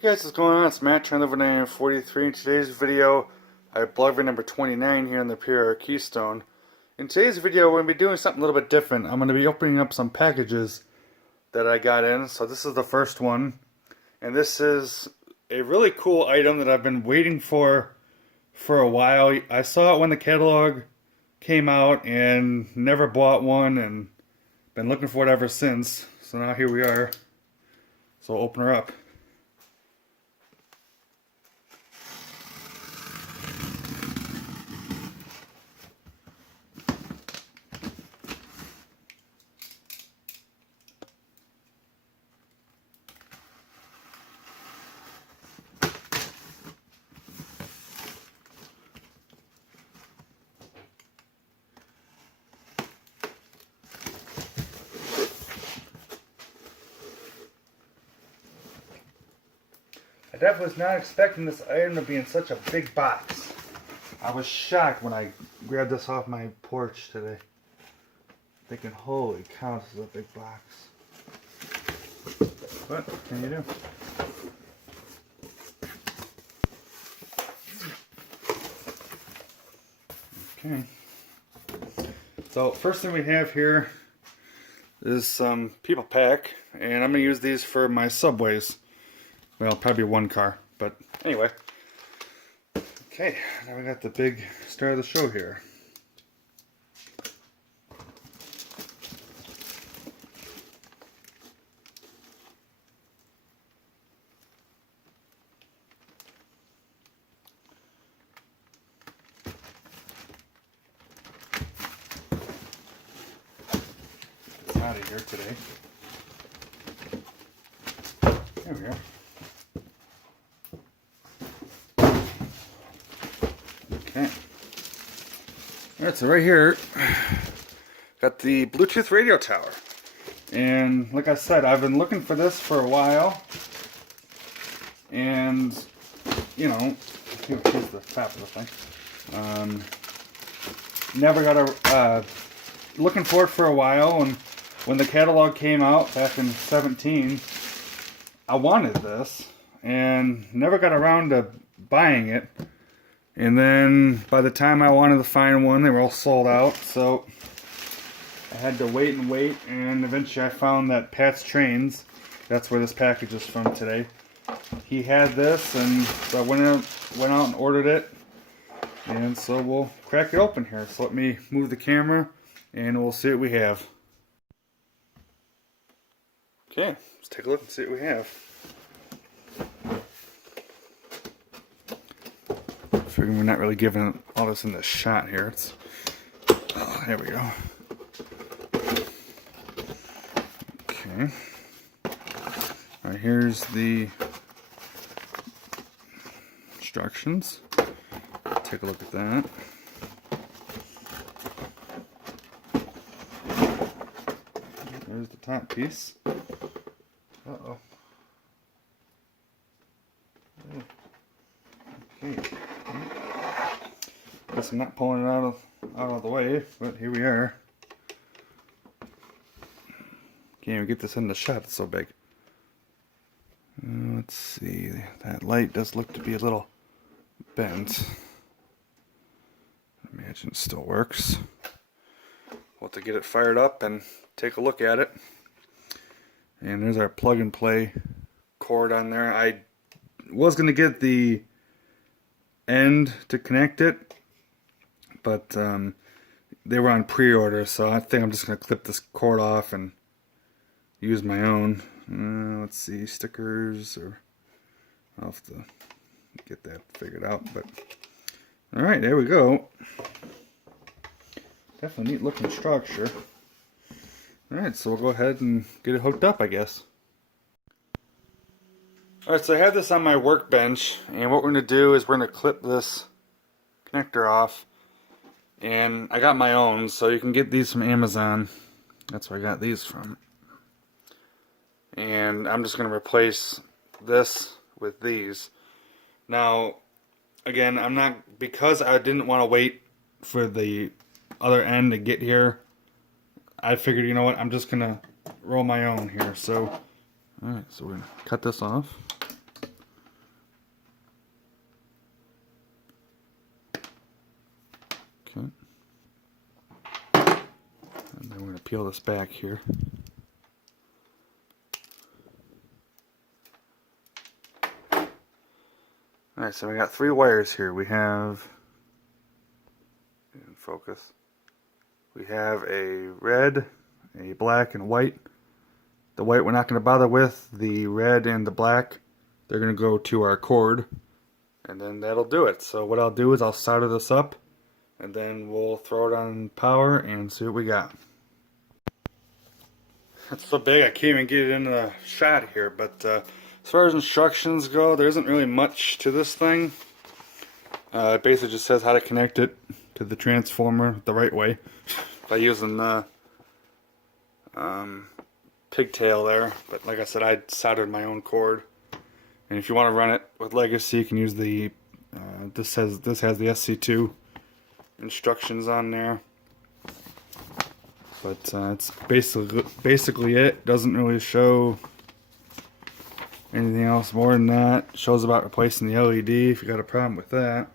Hey guys, what's going on? It's Matt, trying to live 943. In today's video, I have blogger number 29 here in the PRR Keystone. In today's video, we're going to be doing something a little bit different. I'm going to be opening up some packages that I got in. So this is the first one. And this is a really cool item that I've been waiting for a while. I saw it when the catalog came out and never bought one and been looking for it ever since. So now here we are. So I'll open her up. I definitely was not expecting this item to be in such a big box. I was shocked when I grabbed this off my porch today. Thinking, holy cow, this is a big box. What can you do? Okay. So first thing we have here is some people pack, and I'm going to use these for my subways. Well, probably one car, but anyway. Okay, now we got the big star of the show here. It's out of here today. There we go. Okay. Alright, so right here, got the Bluetooth radio tower. And like I said, I've been looking for this for a while. And, you know, here's the top of the thing. Never got looking for it for a while. And when the catalog came out back in 17, I wanted this. And never got around to buying it. And then by the time I wanted to find one, they were all sold out. So I had to wait and wait, and eventually I found that Pat's Trains. That's where this package is from today. He had this, and so I went out and ordered it. And so we'll crack it open here. So let me move the camera, and we'll see what we have. Okay, let's take a look and see what we have. Figuring we're not really giving all this in the shot here. Oh, there we go. Okay. Alright, here's the instructions. Take a look at that. There's the top piece. Uh-oh. Okay. Guess I'm not pulling it out of the way, but here we are. Can't even get this in the shot, it's so big. Let's see, that light does look to be a little bent. I imagine it still works. We'll have to get it fired up and take a look at it. And there's our plug and play cord on there. I was going to get the end to connect it, but they were on pre-order, so I think I'm just going to clip this cord off and use my own. Let's see, stickers, or I'll have to get that figured out. But alright, there we go. Definitely neat looking structure. Alright, so we'll go ahead and get it hooked up, I guess. Alright, so I have this on my workbench, and what we're going to do is we're going to clip this connector off. And I got my own, so you can get these from Amazon. That's where I got these from. And I'm just going to replace this with these. Now, again, because I didn't want to wait for the other end to get here, I figured, you know what, I'm just going to roll my own here. So, alright, so we're going to cut this off. I'm going to peel this back here. Alright, so we got 3 wires here. We have, in focus, we have a red, a black, and white. The white we're not going to bother with. The red and the black, they're going to go to our cord, and then that'll do it. So what I'll do is I'll solder this up, and then we'll throw it on power and see what we got. It's so big I can't even get it in the shot here, but as far as instructions go, there isn't really much to this thing. It basically just says how to connect it to the transformer the right way by using the pigtail there. But like I said, I soldered my own cord. And if you want to run it with Legacy, you can use the this has the SC2 instructions on there. But it's basically it. Doesn't really show anything else more than that. It shows about replacing the LED if you got a problem with that.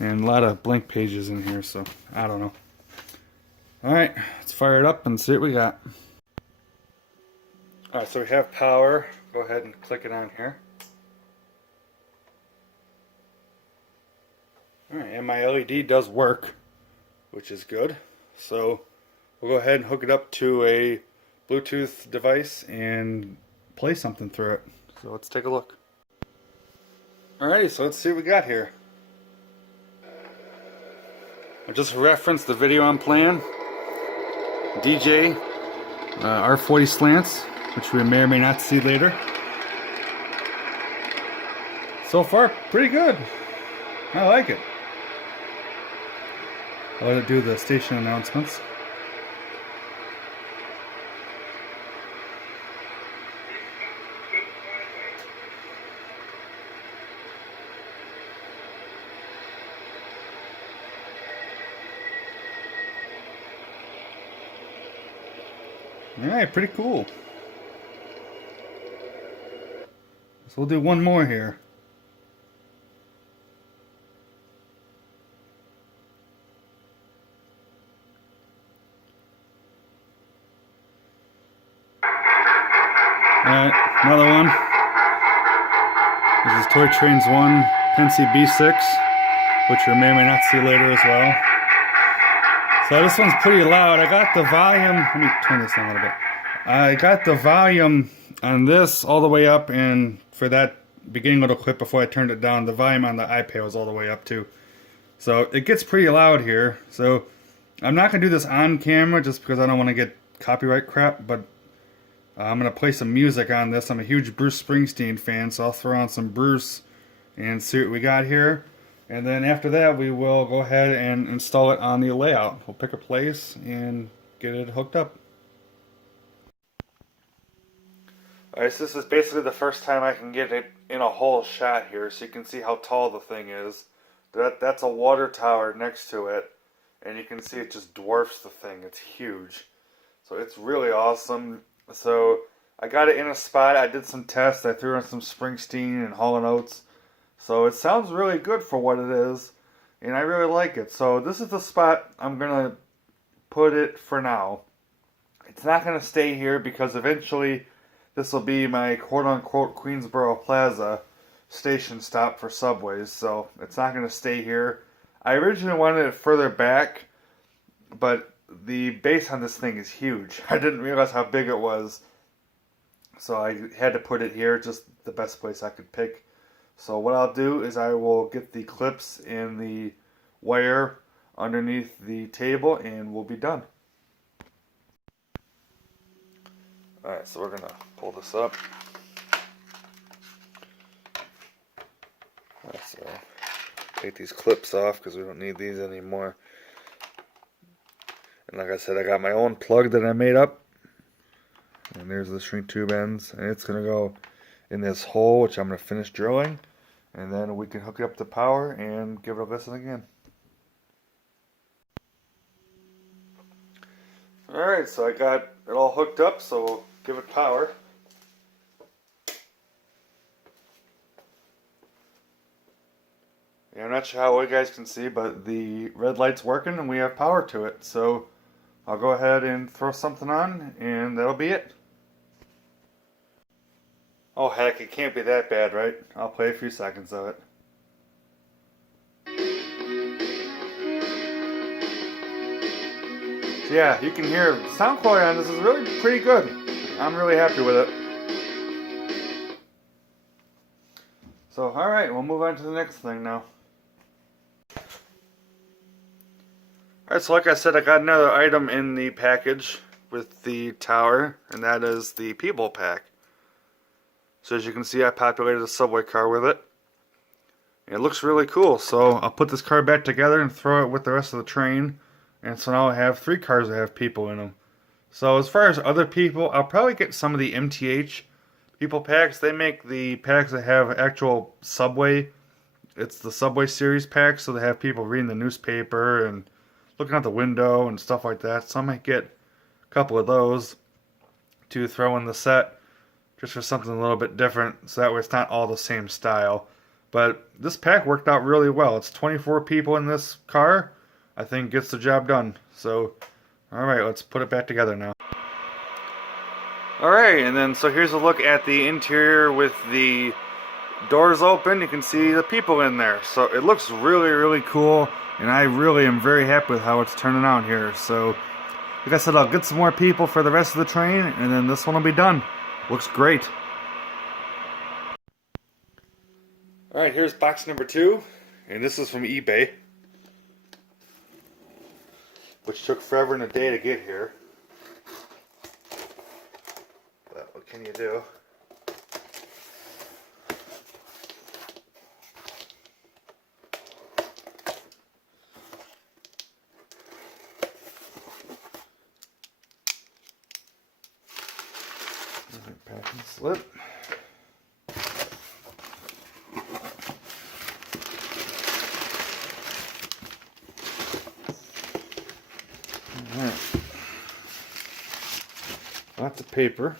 And a lot of blank pages in here, so I don't know. Alright, let's fire it up and see what we got. Alright, so we have power. Go ahead and click it on here. Alright, and my LED does work, which is good. So we'll go ahead and hook it up to a Bluetooth device and play something through it. So let's take a look. Alrighty, so let's see what we got here. I just referenced the video I'm playing. DJ R40 slants, which we may or may not see later. So far, pretty good. I like it. I'll let it do the station announcements. Alright, pretty cool. So we'll do one more here. Alright, another one. This is Toy Trains 1 Pensy B6, which you may or may not see later as well. So this one's pretty loud. I got the volume, let me turn this down a little bit. I got the volume on this all the way up, and for that beginning little clip before I turned it down, the volume on the iPad was all the way up too. So it gets pretty loud here. So I'm not going to do this on camera just because I don't want to get copyright crap, but I'm going to play some music on this. I'm a huge Bruce Springsteen fan, so I'll throw on some Bruce and see what we got here. And then after that, we will go ahead and install it on the layout. We'll pick a place and get it hooked up. Alright, so this is basically the first time I can get it in a whole shot here, so you can see how tall the thing is. That's a water tower next to it, and you can see it just dwarfs the thing. It's huge. So it's really awesome. So I got it in a spot. I did some tests. I threw in some Springsteen and Hall & Oates. So it sounds really good for what it is, and I really like it. So this is the spot I'm going to put it for now. It's not going to stay here because eventually this will be my quote-unquote Queensboro Plaza station stop for subways. So it's not going to stay here. I originally wanted it further back, but the base on this thing is huge. I didn't realize how big it was. So I had to put it here, just the best place I could pick. So what I'll do is I will get the clips and the wire underneath the table and we'll be done. Alright, so we're going to pull this up. So take these clips off because we don't need these anymore. And like I said, I got my own plug that I made up. And there's the shrink tube ends. And it's going to go in this hole, which I'm going to finish drilling, and then we can hook it up to power and give it a listen again. Alright, so I got it all hooked up, so we'll give it power. Yeah, I'm not not sure how you guys can see, but the red light's working and we have power to it. So I'll go ahead and throw something on and that'll be it. Oh heck, it can't be that bad, right? I'll play a few seconds of it. So yeah, you can hear the sound quality on this is really pretty good. I'm really happy with it. So alright, we'll move on to the next thing now. Alright, so like I said, I got another item in the package with the tower, and that is the people pack. So as you can see, I populated a subway car with it. It looks really cool, so I'll put this car back together and throw it with the rest of the train. And so now I have 3 cars that have people in them. So as far as other people, I'll probably get some of the MTH people packs. They make the packs that have actual subway. It's the Subway series pack, so they have people reading the newspaper and looking out the window and stuff like that. So I might get a couple of those to throw in the set, just for something a little bit different, so that way it's not all the same style. But this pack worked out really well. It's 24 people in this car. I think gets the job done. So, alright, let's put it back together now. Alright, and then so here's a look at the interior with the doors open. You can see the people in there. So it looks really, really cool, and I really am very happy with how it's turning out here. So, like I said, I'll get some more people for the rest of the train, and then this one will be done. Looks great. Alright, here's box number 2, and this is from eBay, which took forever and a day to get here. But what can you do? Packing slip. Alright. Lots of paper.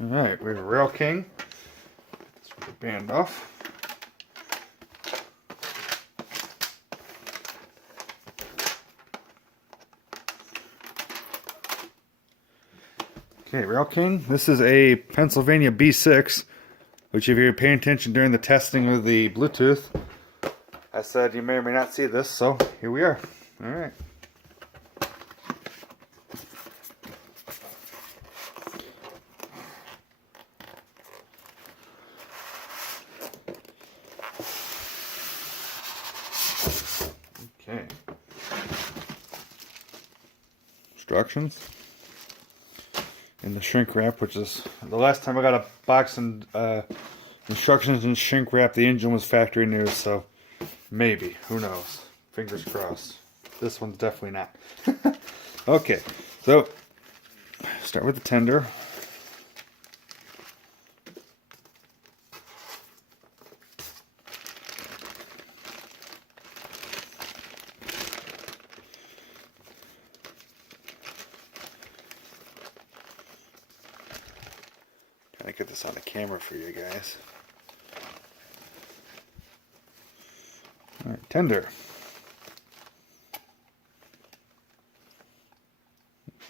Alright, we have a Rail King. Let's rip the band off. Okay, Rail King. This is a Pennsylvania B6, which if you're paying attention during the testing of the Bluetooth, I said you may or may not see this, so here we are. Alright. Okay. Instructions. And the shrink wrap, which is the last time I got a box and instructions and shrink wrap, the engine was factory new, so maybe, who knows, fingers crossed. This one's definitely not. Okay, so start with the tender. Trying to get this on the camera for you guys. Alright, tender.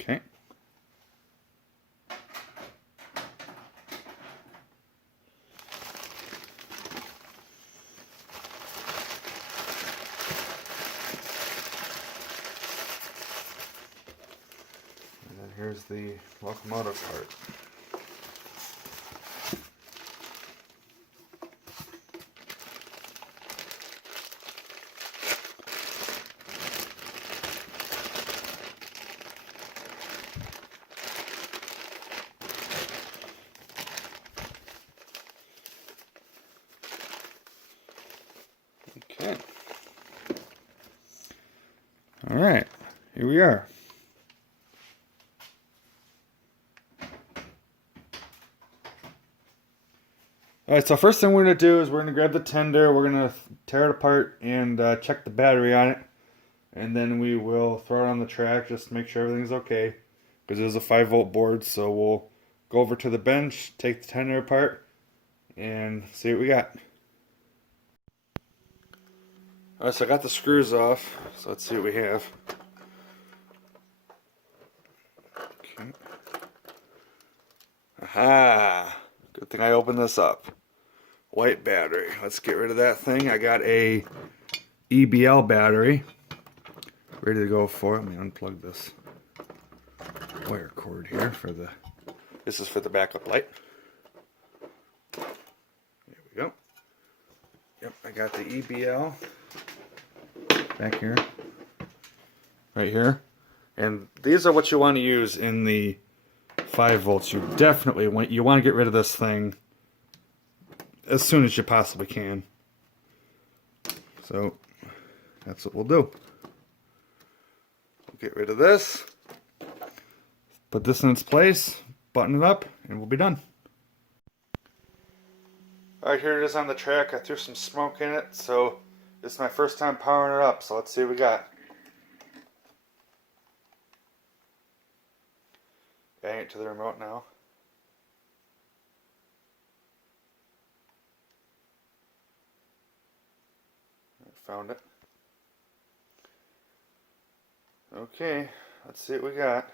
Okay. And then here's the locomotive part. Okay. Alright, here we are. Alright, so first thing we're going to do is we're going to grab the tender, we're going to tear it apart and check the battery on it. And then we will throw it on the track just to make sure everything's okay. Because it is a 5-volt board, so we'll go over to the bench, take the tender apart, and see what we got. Alright, so I got the screws off, so let's see what we have. Okay. Aha! Good thing I opened this up. White battery. Let's get rid of that thing. I got a EBL battery ready to go for it. Let me unplug this wire cord here for the. This is for the backup light. There we go. Yep, I got the EBL back here, right here, and these are what you want to use in the 5 volts. You definitely want to get rid of this thing as soon as you possibly can. So that's what we'll do. We'll get rid of this, put this in its place, button it up, and we'll be done. Alright, here it is on the track. I threw some smoke in it, so this is my first time powering it up, so let's see what we got. Bang it to the remote now. Found it. Okay, let's see what we got.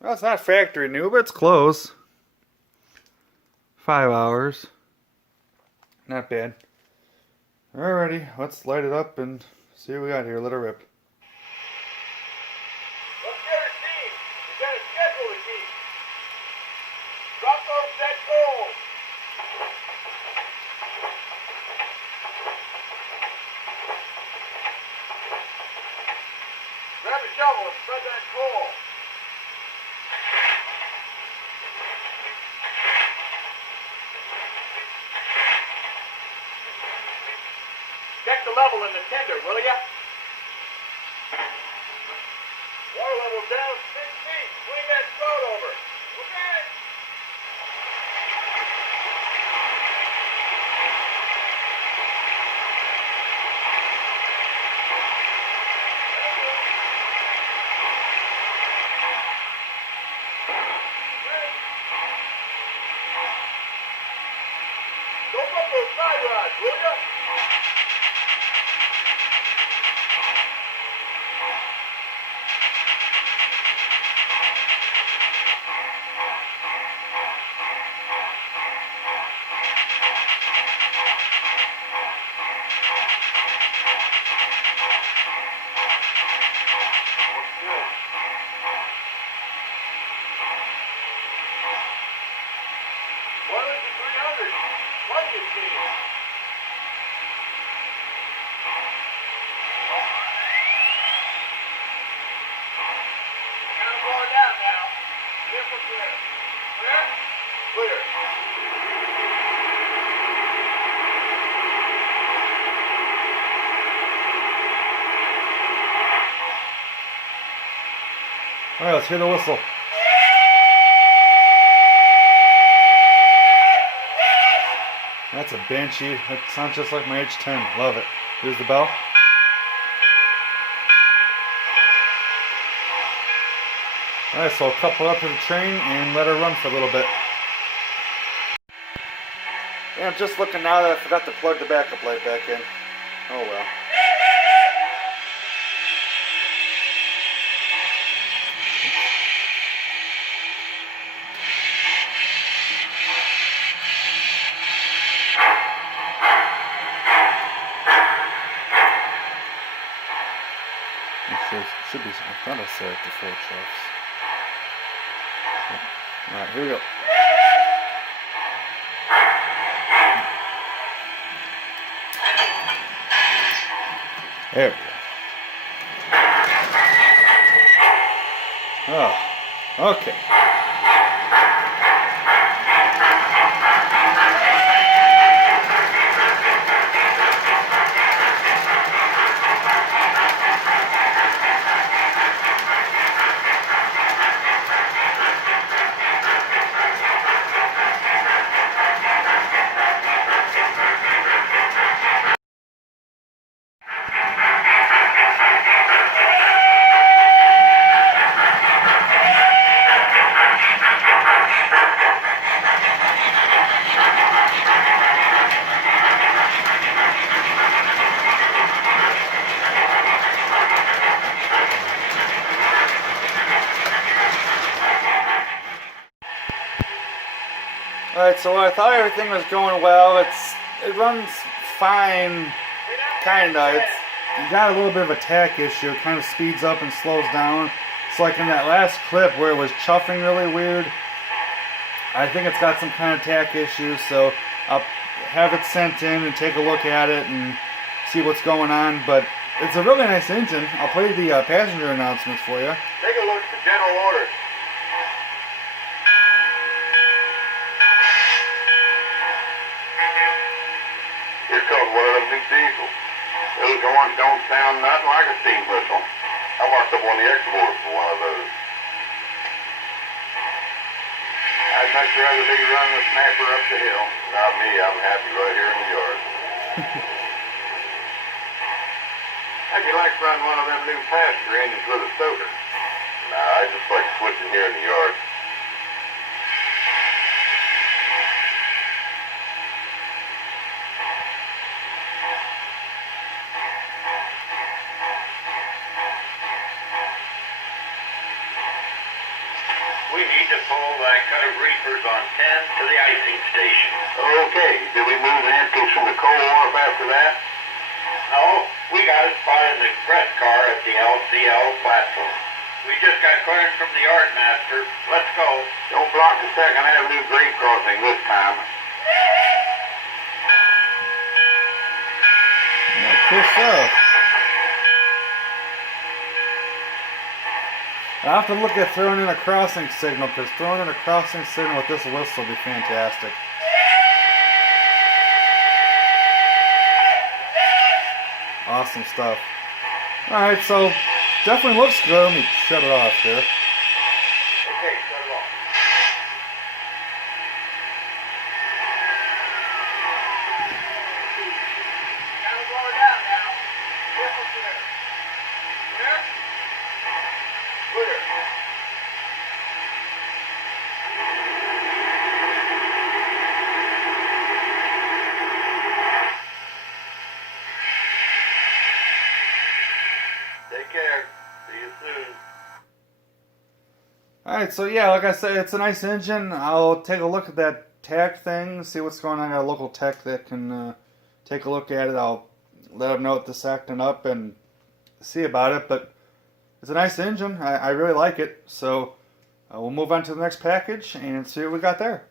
Well, it's not factory new, but it's close. 5 hours. Not bad. Alrighty, let's light it up and see what we got here. Let her rip. Let's get her team. We got a schedule to keep. Drop those dead coals. Grab a shovel and spread that coal. Check the level in the tender, will ya? Water level down 6 feet. Swing that spout over. Okay. Don't put those side rods, will ya? Alright, let's hear the whistle. That's a Davinci. That sounds just like my H10. Love it. Here's the bell. Alright, so I'll couple up to the train and let her run for a little bit. Yeah, I'm just looking now that I forgot to plug the backup light back in. Oh well. Should be, I thought I set it to 4 troughs. Alright, here we go. There we go. Oh, okay. Alright, so I thought everything was going well. It runs fine, kinda. You got a little bit of a tack issue. It kind of speeds up and slows down. It's like in that last clip where it was chuffing really weird. I think it's got some kind of tack issue, so I'll have it sent in and take a look at it and see what's going on. But it's a really nice engine. I'll play the passenger announcements for you. Take a look at the general orders. Here comes one of them new diesels. Those horns don't sound nothing like a steam whistle. I marked up on the export for one of those. I'd much rather be running a snapper up the hill. Not me, I'm happy right here in the yard. How'd you like to run one of them new passenger engines with a stoker? Nah, I just like switching here in the yard. We need to pull that cut of reefers on 10 to the icing station. Okay, did we move the empties from the coal wharf after that? No, we got a spot in the express car at the LCL platform. We just got clearance from the yard master. Let's go. Don't block the 2nd Avenue grade crossing this time. Yeah, cool stuff. I'll have to look at throwing in a crossing signal, because throwing in a crossing signal with this whistle will be fantastic. Awesome stuff. Alright, so definitely looks good. Let me shut it off here. Okay, shut it off. Gotta blow it out now. Whistle clear. Clear? Clear. Take care. See you soon. Alright, so yeah, like I said, it's a nice engine. I'll take a look at that tech thing, see what's going on. I got a local tech that can take a look at it. I'll let them know if this acting up and see about it. But it's a nice engine. I really like it. So we'll move on to the next package and see what we got there.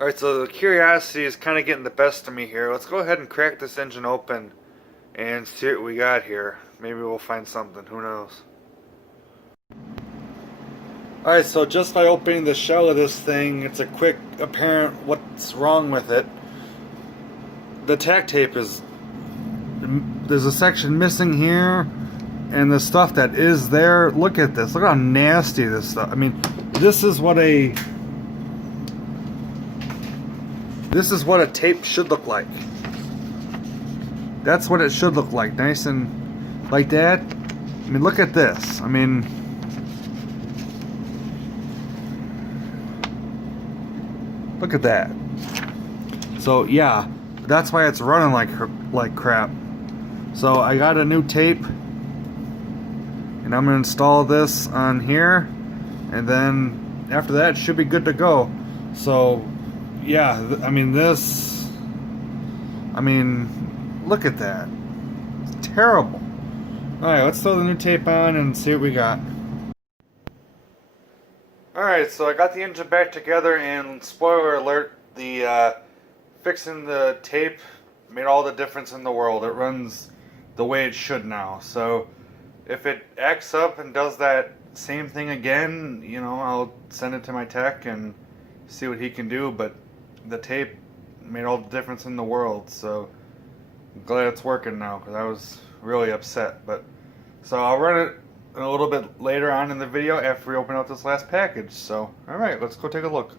Alright, so the curiosity is kind of getting the best of me here. Let's go ahead and crack this engine open and see what we got here. Maybe we'll find something. Who knows? Alright, so just by opening the shell of this thing, it's a quick apparent what's wrong with it. The tack tape is... There's a section missing here, and the stuff that is there, look at this. Look how nasty this stuff. I mean, this is what a tape should look like. That's what it should look like. Nice and like that. I mean, look at this. I mean, look at that. So yeah, that's why it's running like crap. So I got a new tape, and I'm gonna install this on here, and then after that it should be good to go. So yeah, I mean this, I mean look at that, it's terrible. Alright, let's throw the new tape on and see what we got. Alright, so I got the engine back together, and spoiler alert, the fixing the tape made all the difference in the world. It runs the way it should now. So if it acts up and does that same thing again, you know, I'll send it to my tech and see what he can do. But the tape made all the difference in the world, so I'm glad it's working now, because I was really upset. But so I'll run it a little bit later on in the video after we open up this last package. So alright, let's go take a look.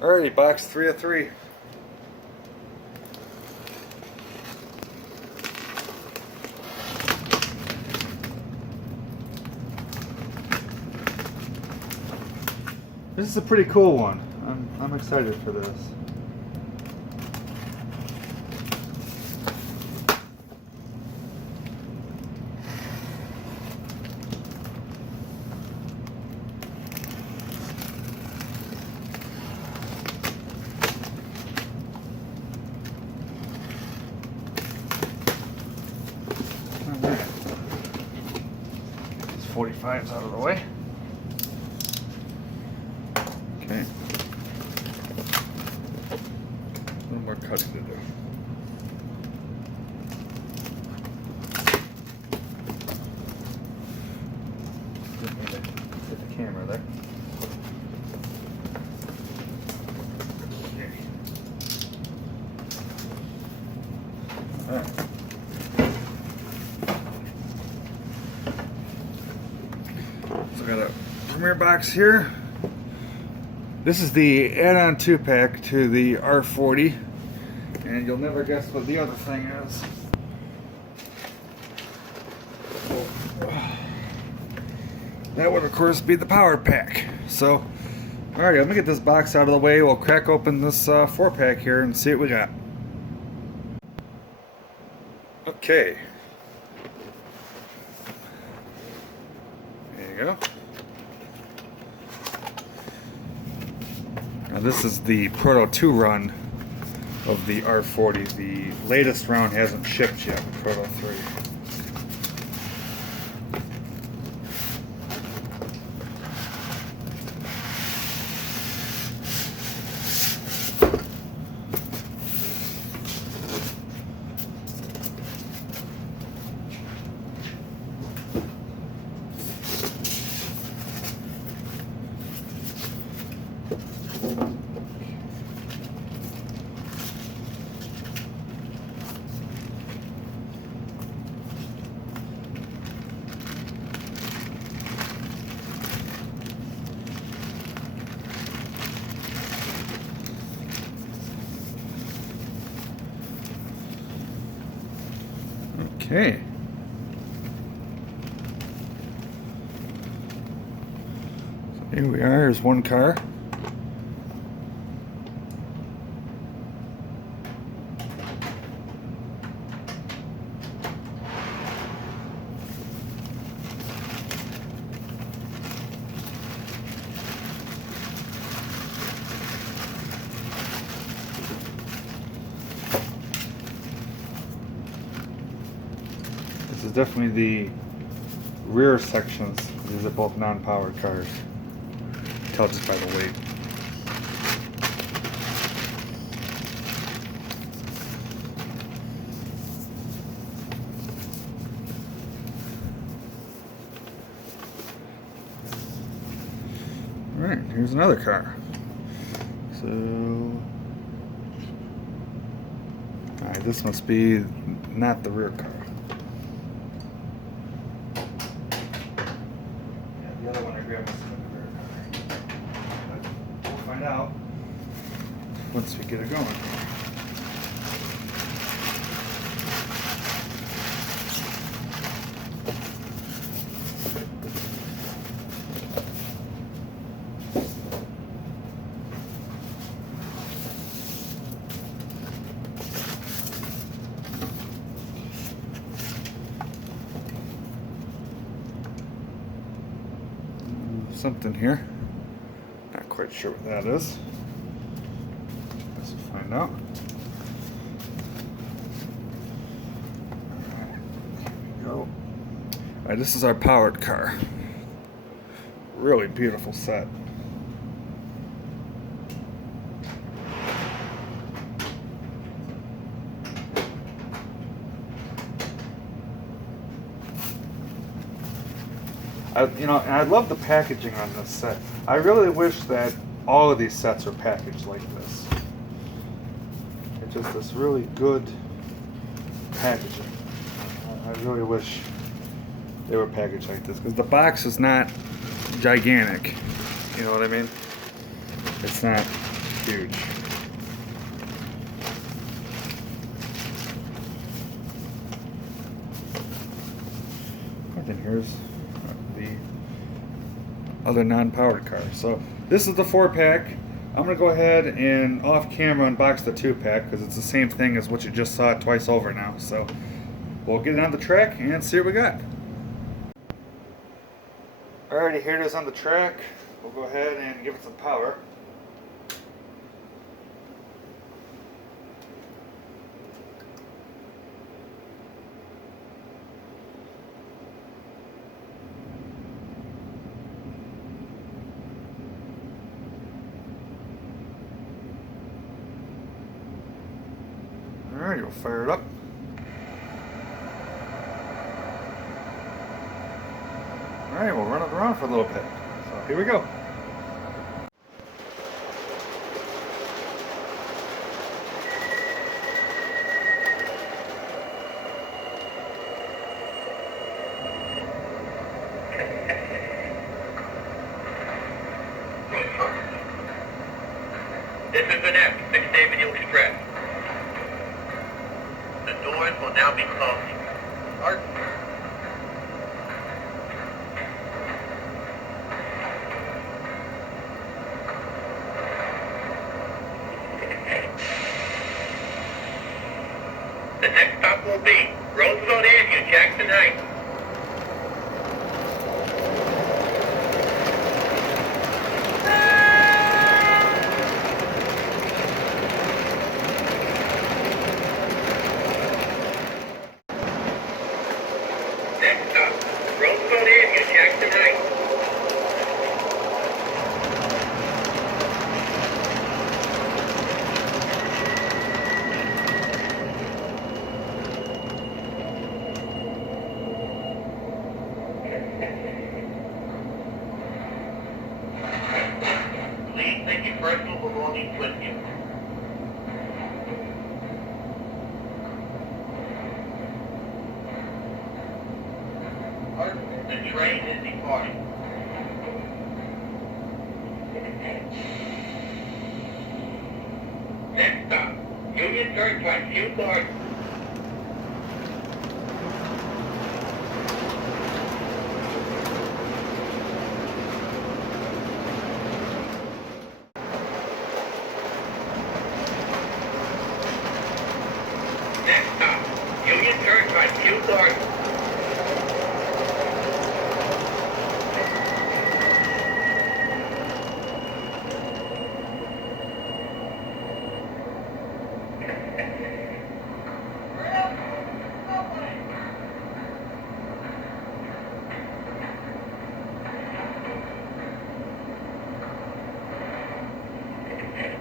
Alrighty, box 3 of 3. This is a pretty cool one. I'm excited for this. 5s out of the way. Okay. A little more cutting to do. Didn't mean to hit the camera there. Okay. All right. So I got a Premier box here. This is the add-on 2-pack to the R40, and you'll never guess what the other thing is. That would of course be the power pack. So, alright, let me get this box out of the way. We'll crack open this 4-pack here and see what we got. Okay. There you go. Now this is the Proto 2 run of the R40. The latest round hasn't shipped yet, Proto 3. Okay. So here we are. Here's one car. This is definitely the rear sections. These are both non-powered cars. Tell just by the weight. Alright, here's another car. So, alright, this must be not the rear car. The other one I grabbed was in the rear car. But we'll find out once we get it going. Something here. Not quite sure what that is. Let's find out. Alright, here we go. Alright, this is our powered car. Really beautiful set. I love the packaging on this set. I really wish that all of these sets were packaged like this. It's just this really good packaging. I really wish they were packaged like this, because the box is not gigantic. You know what I mean? It's not huge. And then here's the other non-powered car. So this is the 4-pack. I'm gonna go ahead and off camera unbox the 2-pack, because it's the same thing as what you just saw twice over now. So we'll get it on the track and see what we got. Alrighty, here it is on the track. We'll go ahead and give it some power. Alright, we'll fire it up. Alright, we'll run it around for a little bit. So here we go. This is an F, 6th Avenue Express. The doors will now be closing. Art. The next stop will be Roosevelt Avenue, Jackson Heights. Next stop, Roosevelt Avenue, Jackson Heights. Please take your personal belongings with you. The train is departing. Next stop, Union Turnpike, Hugh Garden. Next stop, Union Turnpike, Hugh Garden.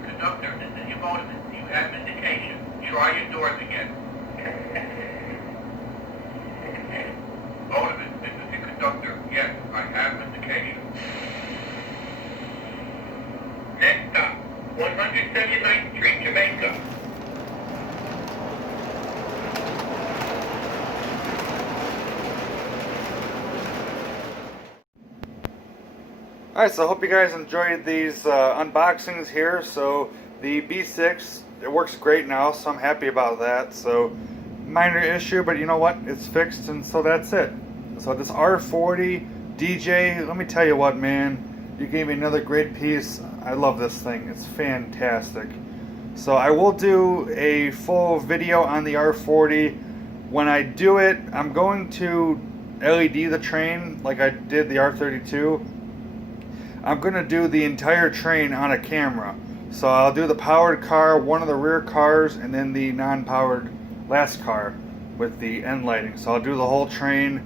Conductor, this is your motorman. You have indication. Try your doors again. Motorman, this is the conductor. Yes, I have indication. Next stop, 179th Street, Jamaica. Alright, so I hope you guys enjoyed these unboxings here. So the B6, it works great now, so I'm happy about that. So minor issue, but you know what? It's fixed, and so that's it. So this R40 DJ, let me tell you what, man. You gave me another great piece. I love this thing. It's fantastic. So I will do a full video on the R40. When I do it, I'm going to LED the train like I did the R32. I'm going to do the entire train on a camera. So I'll do the powered car, one of the rear cars, and then the non-powered last car with the end lighting. So I'll do the whole train.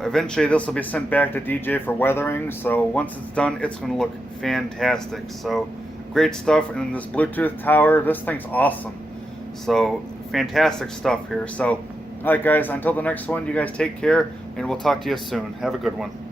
Eventually this will be sent back to DJ for weathering. So once it's done, it's going to look fantastic. So great stuff. And this Bluetooth tower, this thing's awesome. So fantastic stuff here. So alright guys, until the next one, you guys take care, and we'll talk to you soon. Have a good one.